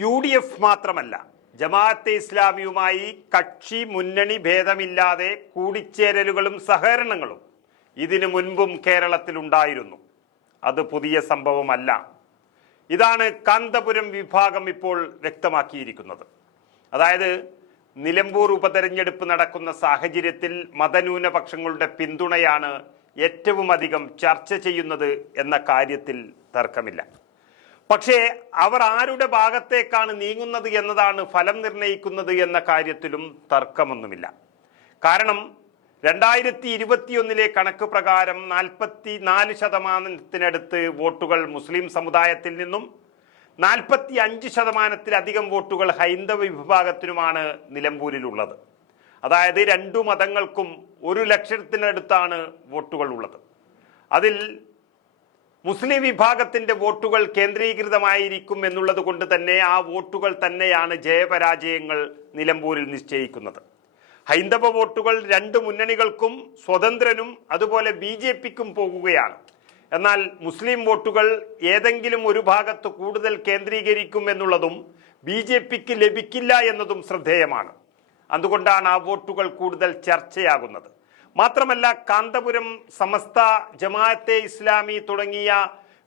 U D F മാത്രമല്ല ജമാഅത്തെ ഇസ്ലാമിയുമായി കക്ഷി മുന്നണി ഭേദമില്ലാതെ കൂടിച്ചേരലുകളും സഹകരണങ്ങളും ഇതിനു മുൻപും കേരളത്തിൽ ഉണ്ടായിരുന്നു. അത് പുതിയ സംഭവമല്ല. ഇതാണ് കാന്തപുരം വിഭാഗം ഇപ്പോൾ വ്യക്തമാക്കിയിരിക്കുന്നത്. അതായത് നിലമ്പൂർ ഉപതെരഞ്ഞെടുപ്പ് നടക്കുന്ന സാഹചര്യത്തിൽ മതന്യൂനപക്ഷങ്ങളുടെ പിന്തുണയാണ് ഏറ്റവും അധികം ചർച്ച ചെയ്യുന്നത് എന്ന കാര്യത്തിൽ തർക്കമില്ല. പക്ഷേ അവർ ആരുടെ ഭാഗത്തേക്കാണ് നീങ്ങുന്നത് എന്നതാണ് ഫലം നിർണയിക്കുന്നത് എന്ന കാര്യത്തിലും തർക്കമൊന്നുമില്ല. കാരണം രണ്ടായിരത്തി ഇരുപത്തിയൊന്നിലെ കണക്ക് പ്രകാരം നാൽപ്പത്തി നാല് ശതമാനത്തിനടുത്ത് വോട്ടുകൾ മുസ്ലിം സമുദായത്തിൽ നിന്നും നാൽപ്പത്തി അഞ്ച് ശതമാനത്തിലധികം വോട്ടുകൾ ഹൈന്ദവ വിഭാഗത്തിനുമാണ് നിലമ്പൂരിലുള്ളത്. അതായത് രണ്ടു മതങ്ങൾക്കും ഒരു ലക്ഷത്തിനടുത്താണ് വോട്ടുകൾ ഉള്ളത്. അതിൽ മുസ്ലിം വിഭാഗത്തിന്റെ വോട്ടുകൾ കേന്ദ്രീകൃതമായിരിക്കും എന്നുള്ളത് കൊണ്ട് തന്നെ ആ വോട്ടുകൾ തന്നെയാണ് ജയപരാജയങ്ങൾ നിലമ്പൂരിൽ നിശ്ചയിക്കുന്നത്. ഹൈന്ദവ വോട്ടുകൾ രണ്ട് മുന്നണികൾക്കും സ്വതന്ത്രനും അതുപോലെ ബി ജെ പിക്കും പോകുകയാണ്. എന്നാൽ മുസ്ലിം വോട്ടുകൾ ഏതെങ്കിലും ഒരു ഭാഗത്ത് കൂടുതൽ കേന്ദ്രീകരിക്കും എന്നുള്ളതും ബി ജെ പിക്ക് ലഭിക്കില്ല എന്നതും ശ്രദ്ധേയമാണ്. അതുകൊണ്ടാണ് ആ വോട്ടുകൾ കൂടുതൽ ചർച്ചയാകുന്നത്. മാത്രമല്ല കാന്തപുരം സമസ്ത ജമാഅത്തെ ഇസ്ലാമി തുടങ്ങിയ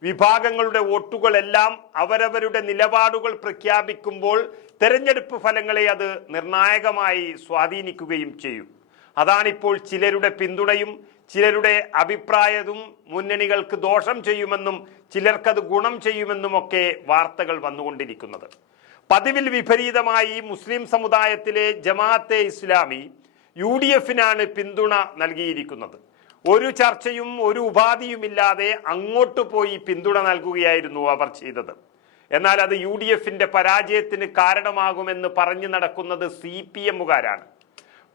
വിഭാഗങ്ങളുടെ വോട്ടുകളെല്ലാം അവരവരുടെ നിലപാടുകൾ പ്രഖ്യാപിക്കുമ്പോൾ തെരഞ്ഞെടുപ്പ് ഫലങ്ങളെ അത് നിർണായകമായി സ്വാധീനിക്കുകയും ചെയ്യും. അതാണിപ്പോൾ ചിലരുടെ പിന്തുണയും ചിലരുടെ അഭിപ്രായവും മുന്നണികൾക്ക് ദോഷം ചെയ്യുമെന്നും ചിലർക്കത് ഗുണം ചെയ്യുമെന്നുമൊക്കെ വാർത്തകൾ വന്നുകൊണ്ടിരിക്കുന്നത്. പതിവിൽ വിപരീതമായി മുസ്ലിം സമുദായത്തിലെ ജമാഅത്തെ ഇസ്ലാമി യു ഡി എഫിനാണ് പിന്തുണ നൽകിയിരിക്കുന്നത്. ഒരു ചർച്ചയും ഒരു ഉപാധിയുമില്ലാതെ അങ്ങോട്ട് പോയി പിന്തുണ നൽകുകയായിരുന്നു അവർ ചെയ്തത്. എന്നാൽ അത് യു ഡി എഫിന്റെ പരാജയത്തിന് കാരണമാകുമെന്ന് പറഞ്ഞു നടക്കുന്നത് സി പി എമ്മുകാരാണ്.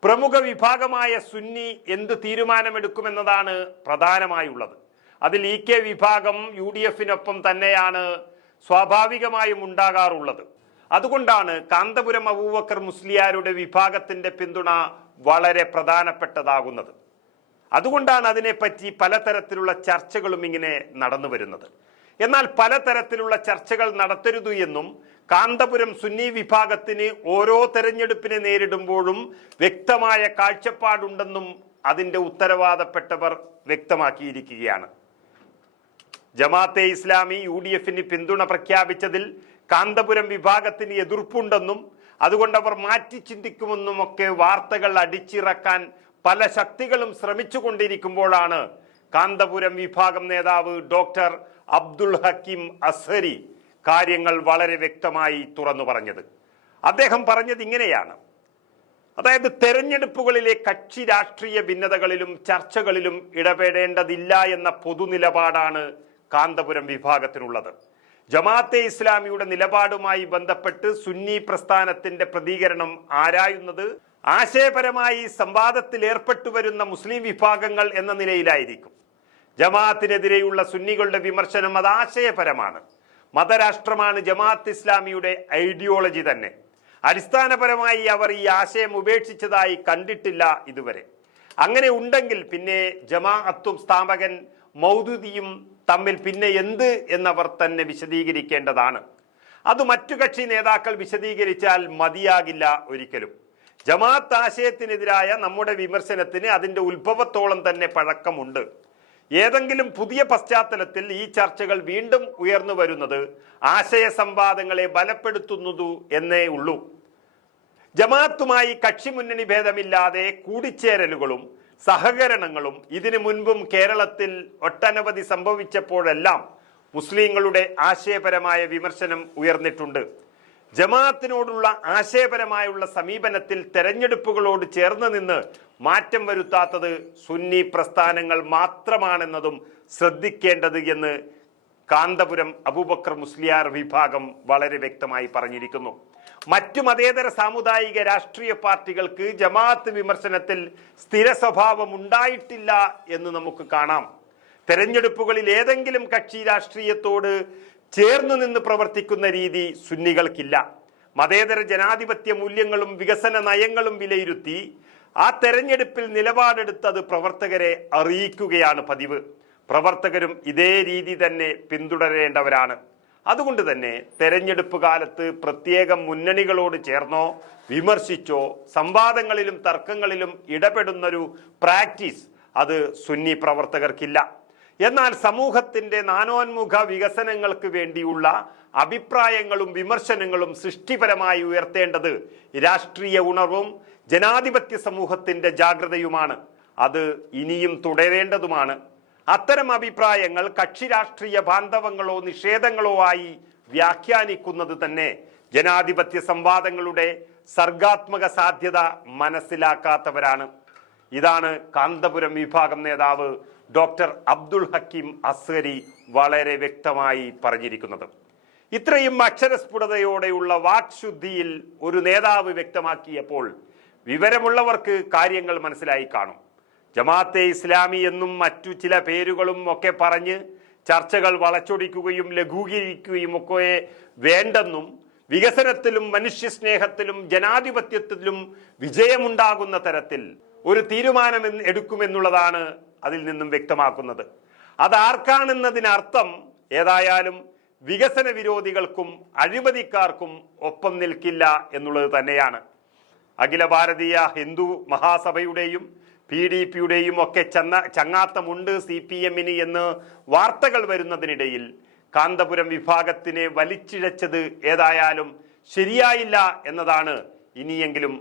പ്രമുഖ വിഭാഗമായ സുന്നി എന്ത് തീരുമാനമെടുക്കുമെന്നതാണ് പ്രധാനമായുള്ളത്. അതിൽ ഇ കെ വിഭാഗം യു ഡി എഫിനൊപ്പം തന്നെയാണ് സ്വാഭാവികമായും ഉണ്ടാകാറുള്ളത്. അതുകൊണ്ടാണ് കാന്തപുരം അബൂബക്കർ മുസ്ലിയാരുടെ വിഭാഗത്തിന്റെ പിന്തുണ വളരെ പ്രധാനപ്പെട്ടതാകുന്നത്. അതുകൊണ്ടാണ് അതിനെപ്പറ്റി പലതരത്തിലുള്ള ചർച്ചകളും ഇങ്ങനെ നടന്നു വരുന്നത്. എന്നാൽ പലതരത്തിലുള്ള ചർച്ചകൾ നടത്തരുത് എന്നും കാന്തപുരം സുന്നി വിഭാഗത്തിന് ഓരോ തെരഞ്ഞെടുപ്പിനെ നേരിടുമ്പോഴും വ്യക്തമായ കാഴ്ചപ്പാടുണ്ടെന്നും അതിന്റെ ഉത്തരവാദപ്പെട്ടവർ വ്യക്തമാക്കിയിരിക്കുകയാണ്. ജമാഅത്തെ ഇസ്ലാമി യു ഡി എഫിന് പിന്തുണ പ്രഖ്യാപിച്ചതിൽ കാന്തപുരം വിഭാഗത്തിന് എതിർപ്പുണ്ടെന്നും അതുകൊണ്ട് അവർ മാറ്റി ചിന്തിക്കുമെന്നും ഒക്കെ വാർത്തകൾ അടിച്ചിറക്കാൻ പല ശക്തികളും ശ്രമിച്ചുകൊണ്ടിരിക്കുമ്പോഴാണ് കാന്തപുരം വിഭാഗം നേതാവ് ഡോക്ടർ അബ്ദുൾ ഹക്കീം അസരി കാര്യങ്ങൾ വളരെ വ്യക്തമായി തുറന്നു പറഞ്ഞത്. അദ്ദേഹം പറഞ്ഞത് ഇങ്ങനെയാണ്. അതായത് തെരഞ്ഞെടുപ്പുകളിലെ കക്ഷി രാഷ്ട്രീയ ഭിന്നതകളിലും ചർച്ചകളിലും ഇടപെടേണ്ടതില്ല എന്ന പൊതുനിലപാടാണ് കാന്തപുരം വിഭാഗത്തിനുള്ളത്. ജമാഅത്തെ ഇസ്ലാമിയുടെ നിലപാടുമായി ബന്ധപ്പെട്ട് സുന്നി പ്രസ്ഥാനത്തിന്റെ പ്രതികരണം ആരായുന്നത്? ആശയപരമായി സംവാദത്തിൽ ഏർപ്പെട്ടു വരുന്ന മുസ്ലിം വിഭാഗങ്ങൾ എന്ന നിലയിലായിരിക്കും. ജമാഅത്തിനെതിരെയുള്ള സുന്നികളുടെ വിമർശനം അത് ആശയപരമാണ്. മതരാഷ്ട്രമാണ് ജമാഅത്ത് ഇസ്ലാമിയുടെ ഐഡിയോളജി തന്നെ. അടിസ്ഥാനപരമായി അവർ ഈ ആശയം ഉപേക്ഷിച്ചതായി കണ്ടിട്ടില്ല ഇതുവരെ. അങ്ങനെ ഉണ്ടെങ്കിൽ പിന്നെ ജമാഅത്തും സ്ഥാപകൻ മൗദൂദിയും തമ്മിൽ പിന്നെ എന്ത് എന്നവർ തന്നെ വിശദീകരിക്കേണ്ടതാണ്. അത് മറ്റു കക്ഷി നേതാക്കൾ വിശദീകരിച്ചാൽ മതിയാകില്ല ഒരിക്കലും. ജമാഅത്ത് ആശയത്തിനെതിരായ നമ്മുടെ വിമർശനത്തിന് അതിന്റെ ഉത്ഭവത്തോളം തന്നെ പഴക്കമുണ്ട്. ഏതെങ്കിലും പുതിയ പശ്ചാത്തലത്തിൽ ഈ ചർച്ചകൾ വീണ്ടും ഉയർന്നു വരുന്നത് ആശയ സംവാദങ്ങളെ ബലപ്പെടുത്തുന്നതു എന്നേ ഉള്ളൂ. ജമാഅത്തുമായി കക്ഷി മുന്നണി ഭേദമില്ലാതെ കൂടിച്ചേരലുകളും സഹകരണങ്ങളും ഇതിനു മുൻപും കേരളത്തിൽ ഒട്ടനവധി സംഭവിച്ചപ്പോഴെല്ലാം മുസ്ലിങ്ങളുടെ ആശയപരമായ വിമർശനം ഉയർന്നിട്ടുണ്ട്. ജമാഅത്തിനോടുള്ള ആശയപരമായുള്ള സമീപനത്തിൽ തെരഞ്ഞെടുപ്പുകളോട് ചേർന്ന് നിന്ന് മാറ്റം വരുത്താത്തത് സുന്നി പ്രസ്ഥാനങ്ങൾ മാത്രമാണെന്നതും ശ്രദ്ധിക്കേണ്ടത് എന്ന് കാന്തപുരം അബൂബക്കർ മുസ്ലിയാർ വിഭാഗം വളരെ വ്യക്തമായി പറഞ്ഞിരിക്കുന്നു. മറ്റു മതേതര സാമുദായിക രാഷ്ട്രീയ പാർട്ടികൾക്ക് ജമാഅത്ത് വിമർശനത്തിൽ സ്ഥിര സ്വഭാവം ഉണ്ടായിട്ടില്ല എന്ന് നമുക്ക് കാണാം. തെരഞ്ഞെടുപ്പുകളിൽ ഏതെങ്കിലും കക്ഷി രാഷ്ട്രീയത്തോട് ചേർന്നു നിന്ന് പ്രവർത്തിക്കുന്ന രീതി സുന്നികൾക്കില്ല. മതേതര ജനാധിപത്യ മൂല്യങ്ങളും വികസന നയങ്ങളും വിലയിരുത്തി ആ തെരഞ്ഞെടുപ്പിൽ നിലപാടെടുത്തത് പ്രവർത്തകരെ അറിയിക്കുകയാണ് പതിവ്. പ്രവർത്തകരും ഇതേ രീതി തന്നെ പിന്തുടരേണ്ടവരാണ്. അതുകൊണ്ട് തന്നെ തെരഞ്ഞെടുപ്പ് കാലത്ത് പ്രത്യേകം മുന്നണികളോട് ചേർന്നോ വിമർശിച്ചോ സംവാദങ്ങളിലും തർക്കങ്ങളിലും ഇടപെടുന്നൊരു പ്രാക്ടീസ് അത് സുന്നി പ്രവർത്തകർക്കില്ല. എന്നാൽ സമൂഹത്തിന്റെ നാനോന്മുഖ വികസനങ്ങൾക്ക് വേണ്ടിയുള്ള അഭിപ്രായങ്ങളും വിമർശനങ്ങളും സൃഷ്ടിപരമായി ഉയർത്തേണ്ടത് രാഷ്ട്രീയ ഉണർവും ജനാധിപത്യ സമൂഹത്തിന്റെ ജാഗ്രതയുമാണ്. അത് ഇനിയും തുടരേണ്ടതുമാണ്. അത്തരം അഭിപ്രായങ്ങൾ കക്ഷി രാഷ്ട്രീയ ബാന്ധവങ്ങളോ നിഷേധങ്ങളോ ആയി വ്യാഖ്യാനിക്കുന്നത് തന്നെ ജനാധിപത്യ സംവാദങ്ങളുടെ സർഗാത്മക സാധ്യത മനസ്സിലാക്കാത്തവരാണ്. ഇതാണ് കാന്തപുരം വിഭാഗം നേതാവ് ഡോക്ടർ അബ്ദുൾ ഹക്കീം അസ്ഹരി വളരെ വ്യക്തമായി പറഞ്ഞിരിക്കുന്നത്. ഇത്രയും അക്ഷരസ്ഫുടതയോടെയുള്ള വാക്ശുദ്ധിയിൽ ഒരു നേതാവ് വ്യക്തമാക്കിയപ്പോൾ വിവരമുള്ളവർക്ക് കാര്യങ്ങൾ മനസ്സിലായി കാണും. ജമാഅത്തെ ഇസ്ലാമി എന്നും മറ്റു ചില പേരുകളും ഒക്കെ പറഞ്ഞ് ചർച്ചകൾ വളച്ചൊടിക്കുകയും ലഘൂകരിക്കുകയും ഒക്കെ വേണ്ടെന്നും വികസനത്തിലും മനുഷ്യസ്നേഹത്തിലും ജനാധിപത്യത്തിലും വിജയമുണ്ടാകുന്ന തരത്തിൽ ഒരു തീരുമാനം എടുക്കുമെന്നുള്ളതാണ് അതിൽ നിന്നും വ്യക്തമാക്കുന്നത്. അതാർക്കാണെന്നതിനർത്ഥം ഏതായാലും വികസന വിരോധികൾക്കും അഴിമതിക്കാർക്കും ഒപ്പം നിൽക്കില്ല എന്നുള്ളത് തന്നെയാണ്. അഖില ഭാരതീയ ഹിന്ദു മഹാസഭയുടെയും പി ഡി പിയുടെയും ഒക്കെ ചെന്ന ചങ്ങാത്തമുണ്ട് സി പി എമ്മിന് എന്ന് വാർത്തകൾ വരുന്നതിനിടയിൽ കാന്തപുരം വിഭാഗത്തിനെ വലിച്ചിഴച്ചത് ഏതായാലും ശരിയായില്ല എന്നതാണ് ഇനിയെങ്കിലും